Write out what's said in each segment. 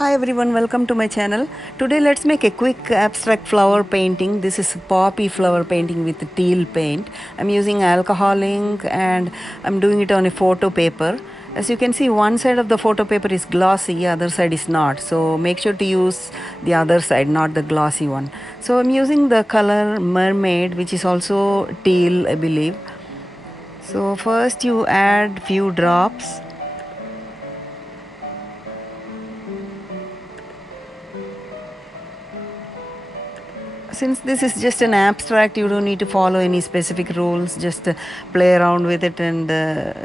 Hi everyone, welcome to my channel. Today let's make a quick abstract flower painting. This is poppy flower painting with teal paint. I'm using alcohol ink and I'm doing it on a photo paper. As you can see, one side of the photo paper is glossy, other side is not. So make sure to use the other side, not the glossy one. So I'm using the color Mermaid, which is also teal, I believe. So first you add few drops. Since this is just an abstract, you don't need to follow any specific rules. Just play around with it and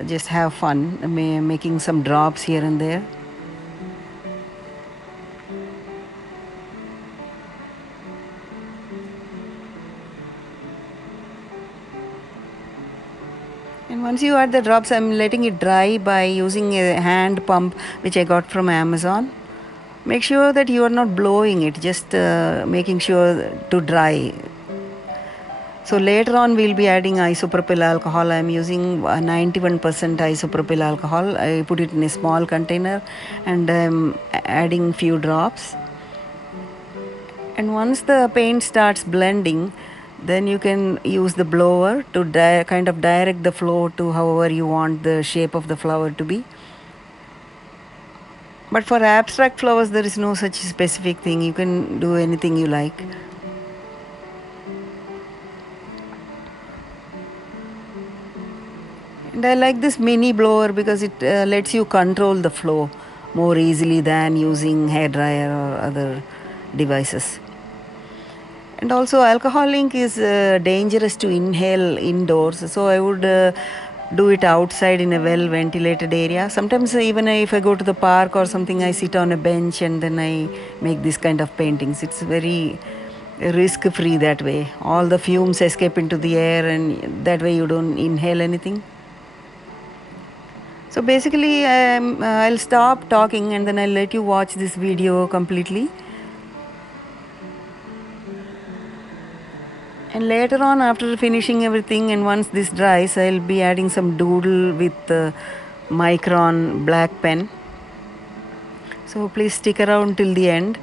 just have fun making some drops here and there. And once you add the drops, I'm letting it dry by using a hand pump which I got from Amazon. Make sure that you are not blowing it, just making sure to dry. So later on we'll be adding isopropyl alcohol. I'm using 91% isopropyl alcohol. I put it in a small container and I'm adding few drops. And once the paint starts blending, then you can use the blower to kind of direct the flow to however you want the shape of the flower to be. But for abstract flowers, there is no such specific thing. You can do anything you like. And I like this mini blower because it lets you control the flow more easily than using hairdryer or other devices. And also alcohol ink is dangerous to inhale indoors, so I would do it outside in a well ventilated area. Sometimes even if I go to the park or something, I sit on a bench and then I make this kind of paintings. It's very risk free that way. All the fumes escape into the air and that way you don't inhale anything. So basically I'll stop talking and then I'll let you watch this video completely. And later on, after finishing everything and once this dries, I'll be adding some doodle with Micron black pen. So please stick around till the end.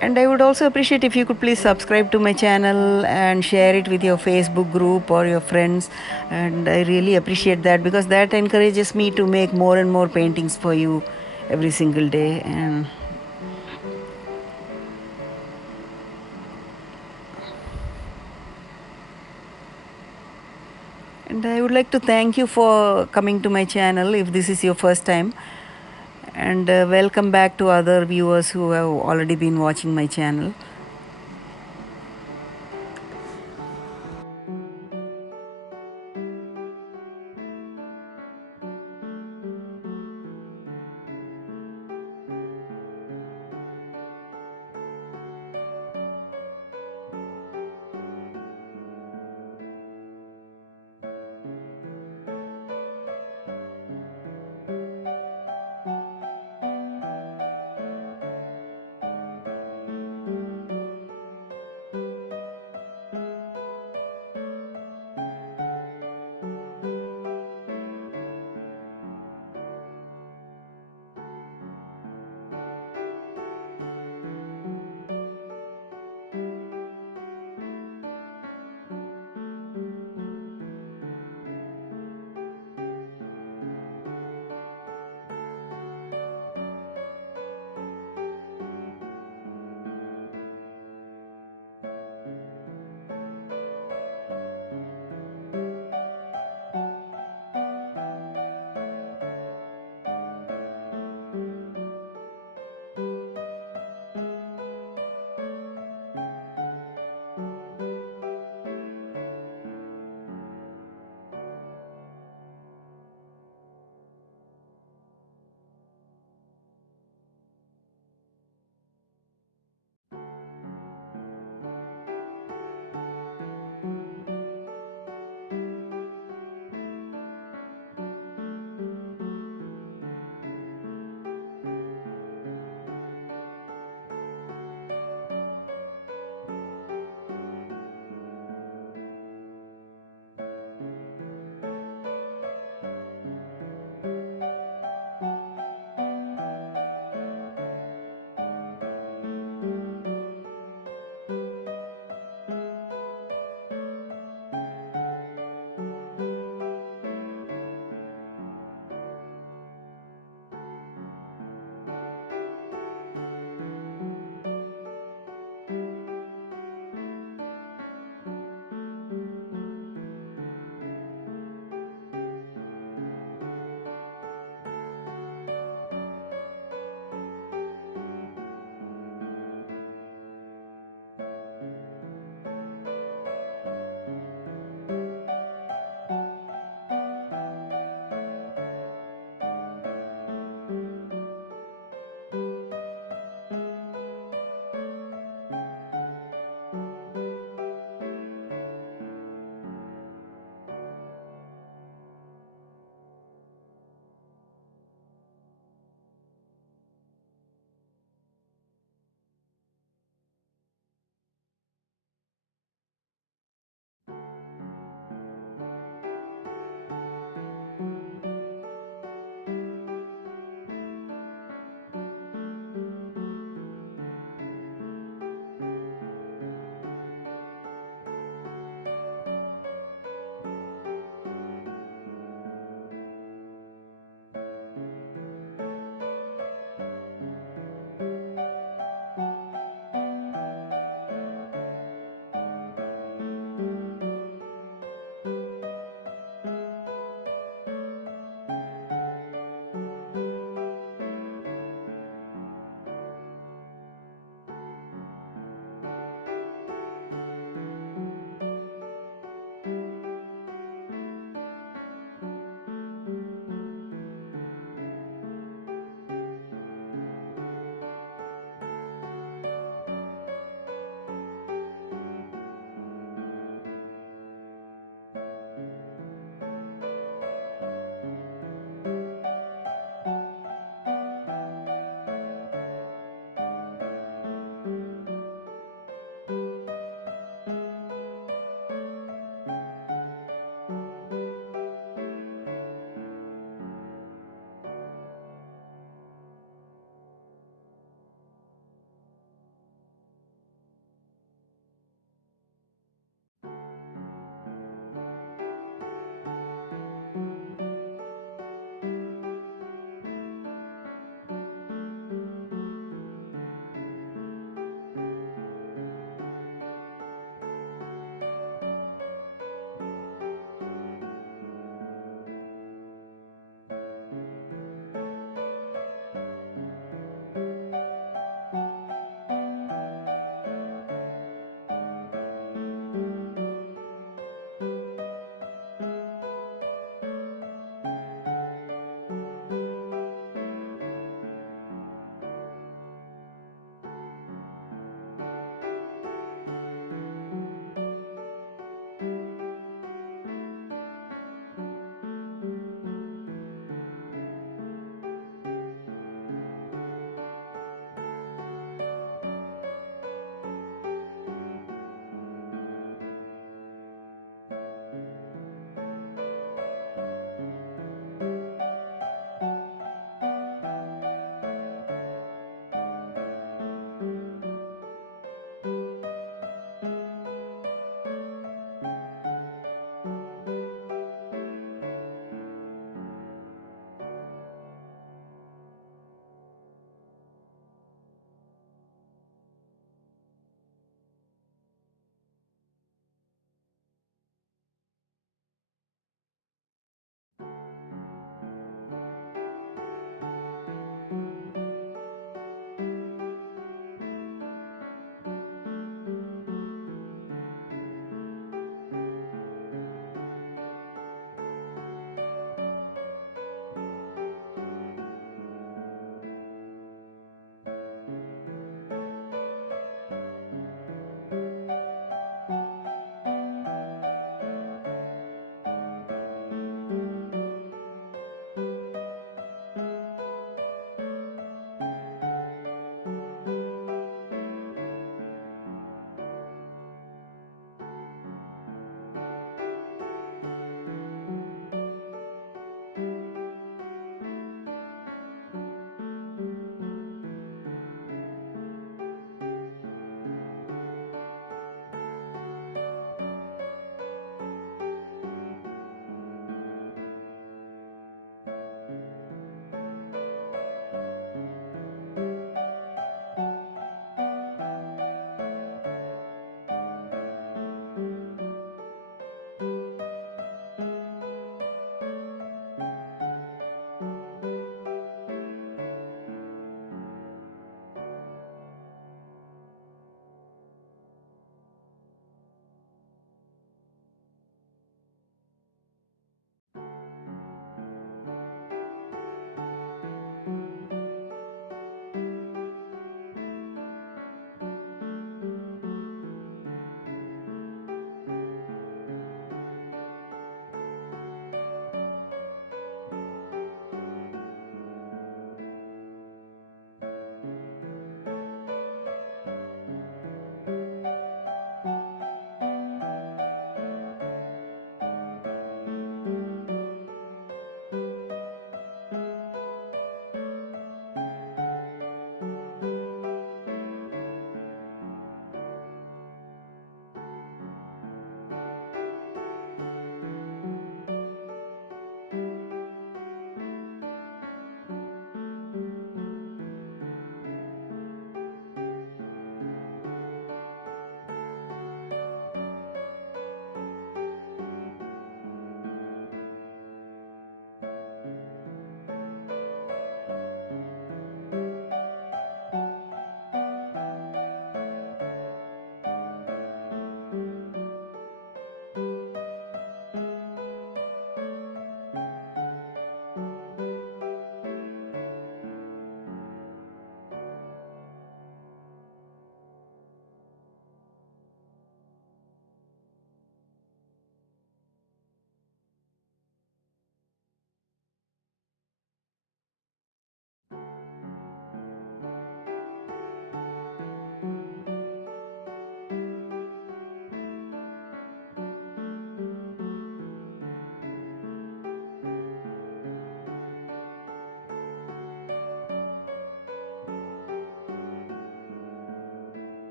And I would also appreciate if you could please subscribe to my channel and share it with your Facebook group or your friends. And I really appreciate that because that encourages me to make more and more paintings for you every single day. And I would like to thank you for coming to my channel if this is your first time. And welcome back to other viewers who have already been watching my channel.